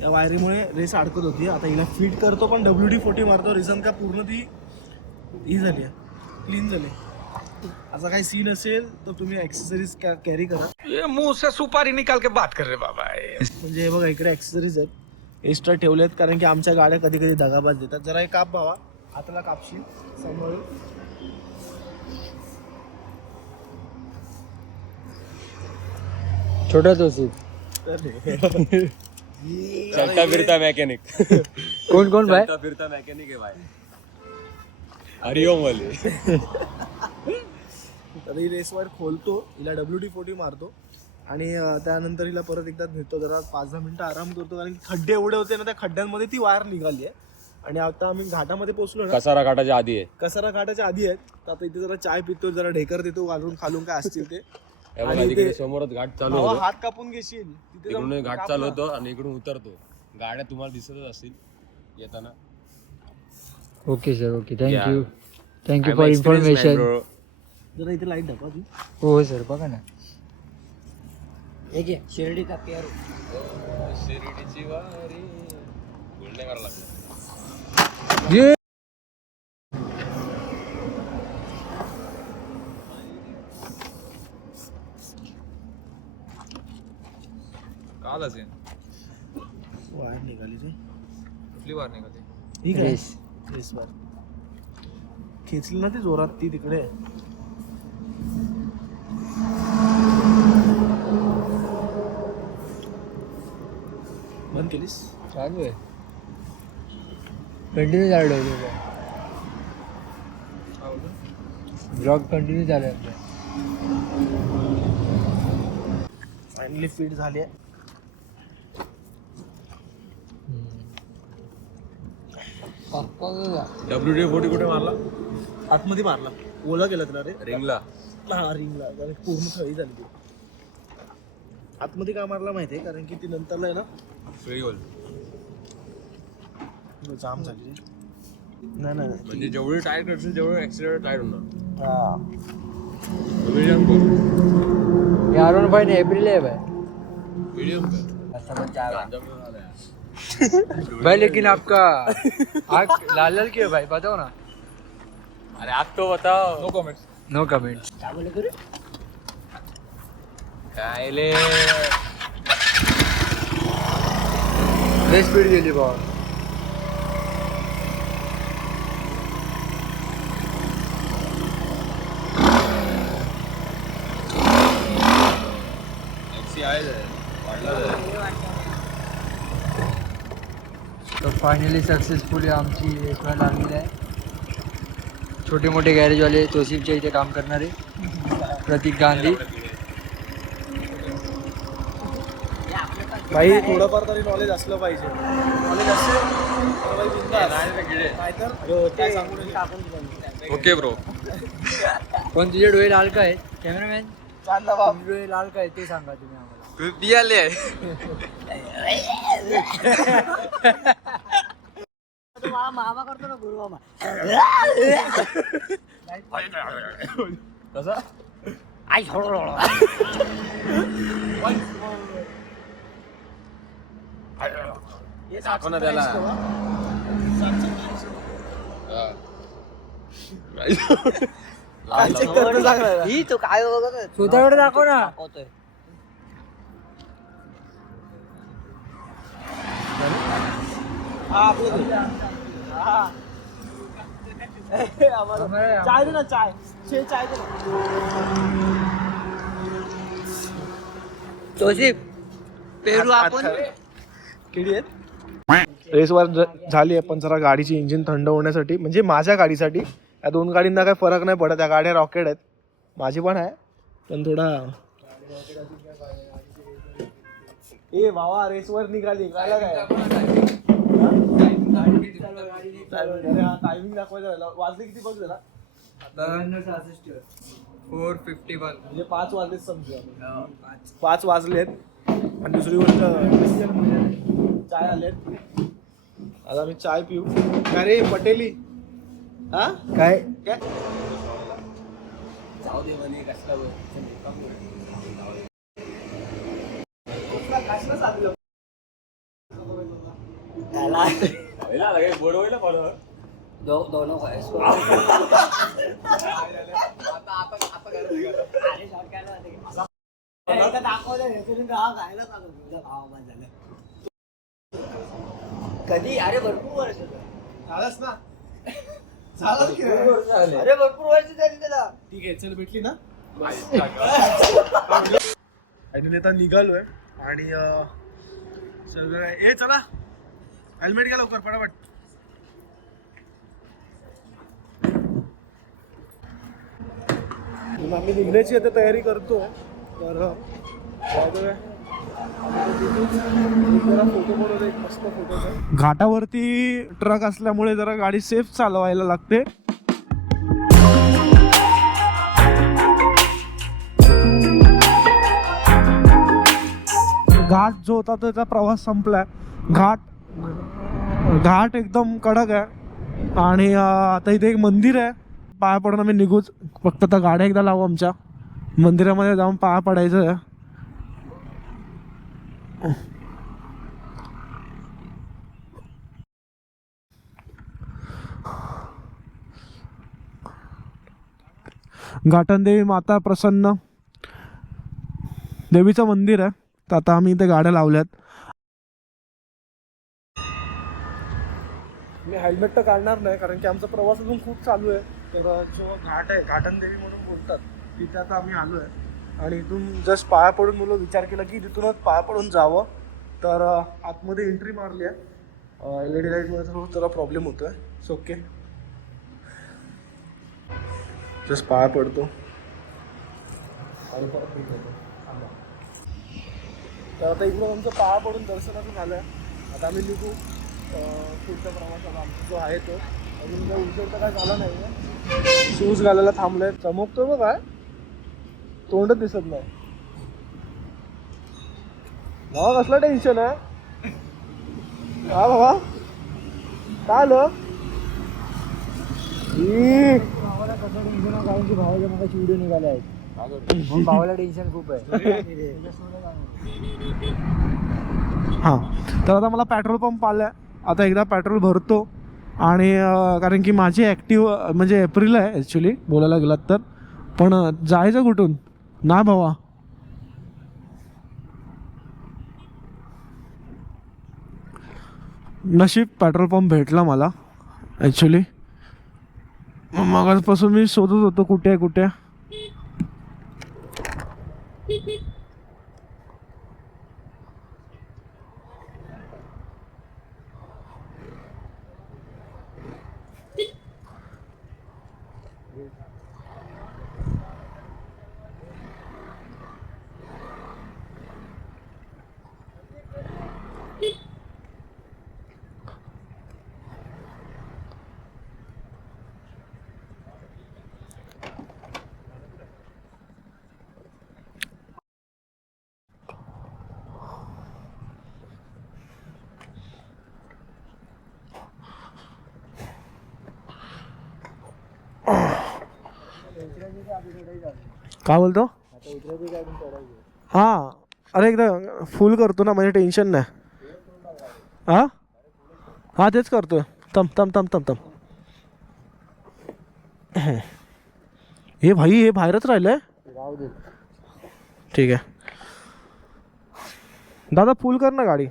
या वायरीमुळे रेस अडकत होती. आता हिला फिट करतो पण डब्ल्यू डी फोर्टी मारतो. रिझन का पूर्ण ती ही झाली आहे. क्लीन झाली असा काही सीन असेल तर तुम्ही ॲक्सेसरीज कॅरी करा. ये मुंह से सुपारी निकाल के बात कर रहे बाबा म्हणजे हे बघा इकडे ॲक्सेसरीज आहेत. एक्स्ट्रा ठेवलेत कारण की आमच्या गाड्या कधी कधी दगाबाज देतात. जरा एक काप भावा. हाताला कापशील. सांभाळून छोटा तोसी तर चलता फिरता मैकेनिक कौन कौन भाई? चलता फिरता मैकेनिक है भाई. हरिओम वाले. तर ही रेस वायर खोलतो हिला डब्ल्यू डी फोर्टी मारतो आणि त्यानंतर हिला परत एकदा नेतो जरा पाच दहा मिनिटं आराम करतो कारण की खड्डे एवढे होते ना त्या खड्ड्यांमध्ये ती वायर निघाली आहे. आणि आता आम्ही घाटामध्ये पोहोचलो ना. कसारा घाटाच्या आधी आहे. कसारा घाटाच्या आधी आहेत तर आता इथे जरा चाय पितो जरा ढेकर देतो घालून खालून काय असतील ते. हे बघा, आणि तिकडे ते- समोरच घाट चालू भावा, होतो. हात कापून घेशील. तिथे जाऊन इकडून घाट चालू. होतो आणि इकडून उतरतो. गाड्या तुम्हाला दिसतच असतील येताना. Okay sir okay thank Yeah. You thank you I'm for information. जरा इथे लाइट दाखवा तू हो सर बघा ना. शिर्डीची वारी. बोलणे करायला लागलं ये कालच आहे वायर निघाली ते कुठली वार निघाली ठीक आहे. रेस रेस वायर खेचली ना ती जोरात ती तिकडे. बंद केलीस? चालू आहे. कंटिन्यू चालू आहे. ब्लॉग कंटिन्यू चालू आहे आपला. फायनली फिट झाली आहे. डब्ल्यू डी फोर्टी कुठे मारला? आतमध्ये मारला. ओला गेला तुला रे. रिंगला. हा रिंगला. कारण पूर्ण थळी झाली ती. आतमध्ये का मारला माहितीये? कारण की ती नंतरला आहे ना. फ्रीओल जाम झाली रे. नाही नाही. म्हणजे जेवढी टायर करशील तेवढं ऍक्सिडेंट टायर होणार. हा. मीडियम कर ये आर वन फाइव एप्रिल है भाई. मीडियम कर भाई लेकिन आपका आग लाल लाल क्यों भाई? बताओ ना। अरे आप तो बताओ। नो कमेंट्स नो कमेंट काय ले लय स्पीड गेली भावा तो फायनली सक्सेसफुली आमची एक वेळ लागलेली आहे. छोटे मोठे गॅरेजवाले तोसिफच्या इथे काम करणारे प्रतीक गांधी. भाई थोडंफार तरी नॉलेज असलं पाहिजे. नॉलेज असेल? तर. ओके. ब्रो. पण तुझे डोळे लाल काय आहेत? कॅमेरामॅन चांदा बाप. तुझे डोळे लाल काय ते सांगा तुम्ही तू बियाले कसा दाखव ना त्याला काय check करतो सांग ना. स्वतःकडे दाखव ना हा, आपलं ते. हा. आम्हाला- चाय दे ना चाय छे चाय दे पेरू आपण किडी आहेत? रेस वर झाली आहे पण जरा गाडीची इंजिन थंड होण्यासाठी म्हणजे माझ्या गाडीसाठी या दोन गाडींना काही फरक नाही पडत त्या गाड्या रॉकेट आहेत. माझी पण आहे पण थोडा ए भावा रेस वर निघाली काय? टायमिंग दाखवायचं राहिलं. वाजले किती बघ जरा. Four fifty one. म्हणजे पाच वाजलेत समजू आपण. पाच. वाजलेत. आणि दुसरी गोष्ट चाय आलेत. आता आम्ही चाय पिऊ. काय रे पटेली? हा? काय? काय? बोर्ड दो- दोनों को इसको हा कधी अरे भरपूर वर्ष झालं. झालंच ना झालं की? अरे भरपूर वर्ष झाली त्याला ठीक आहे चल भेटली ना फायनली आता निघालोय आणि सगळं ए चला हेल्मेट घ्या लवकर पटापट मग आम्ही निघण्याची आता तयारी करतो तर घाटावरती ट्रक असल्यामुळे जरा गाडी सेफ चालवायला लागते. घाट जो होता त्याचा प्रवास संपलाय. घाट घाट एकदम कडक आहे. आणि आता इथे एक मंदिर आहे. पाया पडून आम्ही निघूच. फक्त आता गाड्या एकदा लावू आमच्या. मंदिरामध्ये जाऊन पाया पडायचं आहे. घाटनदेवी माता प्रसन्न. देवीचं मंदिर आहे. तर आता आम्ही इथे गाड्या लावल्यात. मी हेल्मेट तर काढणार नाही कारण की आमचा प्रवास अजून खूप चालू आहे. तर जो घाट आहे घाटनदेवी म्हणून बोलतात तिथे आता आम्ही आलो आहे. आणि इथून जस्ट पाया पडून मुलं विचार केला की तिथूनच पाया पडून जावं. तर आतमध्ये एंट्री मारली आहे. एल ई डी लाईटमध्ये थोडं जरा प्रॉब्लेम होतो आहे सो ओके जस्ट पाया पडतो. आणि परत तर आता इकडून आमचं पाया पडून दर्शनाचं झालं आहे आता आम्ही निघू. अं, पुढच्या प्रवासाला आमचा जो आहे तो. अजून काय उशीर तर काय झाला नाही शूज घालायला थांबलोय. चमकतो बघ काय तोंडच दिसत नाही. बाबा कसलं टेन्शन आहे? हा बाबा काय आलं. भावाला कसं टेन्शन आहे कारण की भावाच्या व्हिडिओ निघाले आहेत. भावाला टेन्शन खूप आहे. हां. तर आता मला पेट्रोल पंप आला आहे आता एकदा पेट्रोल भरतो आणि कारण की माझी ॲक्टिव्ह म्हणजे एप्रिल आहे ॲक्च्युली बोलायला गेलात तर. पण जायचं कुठून? ना भावा. नशीब पेट्रोल पंप भेटला मला ॲक्च्युली मगापासून मी शोधत होतो कुठे आहे कुठे आहे. काय बोलतो? हाँ, अरे एकदा फुल करतो ना, म्हणजे टेन्शन नाही. हाँ? हाँ, तेच करतो तम तम तम तम तम हे भाई, हे बाहेरच राहिलंय? ठीक आहे. दादा फुल कर ना गाडी.